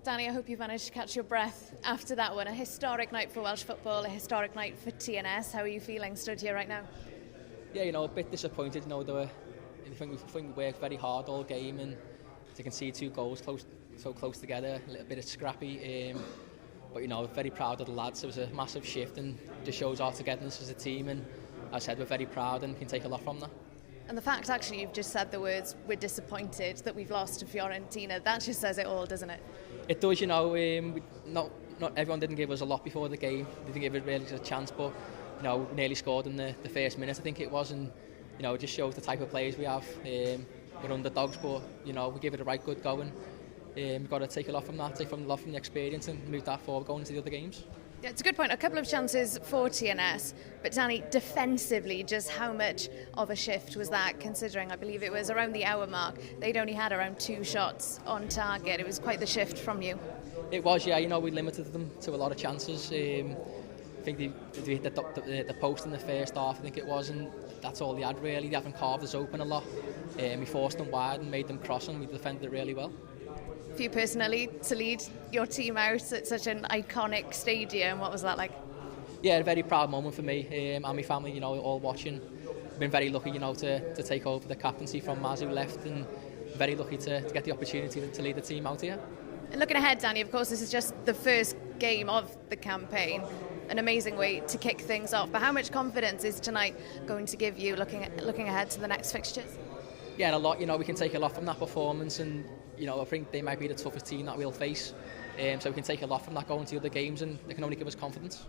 Well, Danny, I hope you've managed to catch your breath after that one. A historic night for Welsh football, a historic night for TNS. How are you feeling stood here right now? Yeah, a bit disappointed. I think we worked very hard all game, and you can see two goals so close together, a little bit of scrappy. But very proud of the lads. It was a massive shift and just shows our togetherness as a team. And as I said, we're very proud and can take a lot from that. And the fact, actually, you've just said the words, we're disappointed that we've lost to Fiorentina, that just says it all, doesn't it? It does, not everyone didn't give us a lot before the game. They didn't give it really a chance, but we nearly scored in the first minute, I think it was, and it just shows the type of players we have. We're underdogs, but we give it a right good go, and we've got to take a lot from that, take a lot from the experience, and move that forward going into the other games. Yeah, it's a good point. A couple of chances for TNS, but Danny, defensively, just how much of a shift was that, considering I believe it was around the hour mark, they'd only had around 2 shots on target. It was quite the shift from you. It was, yeah. We limited them to a lot of chances. I think they hit the post in the first half, I think it was, and that's all they had really. They haven't carved us open a lot. We forced them wide and made them cross, and we defended it really well. For you personally, to lead your team out at such an iconic stadium, what was that like? Yeah, a very proud moment for me and my family, all watching. Been very lucky, to take over the captaincy from Maz, who left, and very lucky to get the opportunity to lead the team out here. And looking ahead, Danny, of course, this is just the first game of the campaign. An amazing way to kick things off. But how much confidence is tonight going to give you looking ahead to the next fixtures? Yeah, and a lot. We can take a lot from that performance, and I think they might be the toughest team that we'll face. So we can take a lot from that going to the other games, and they can only give us confidence.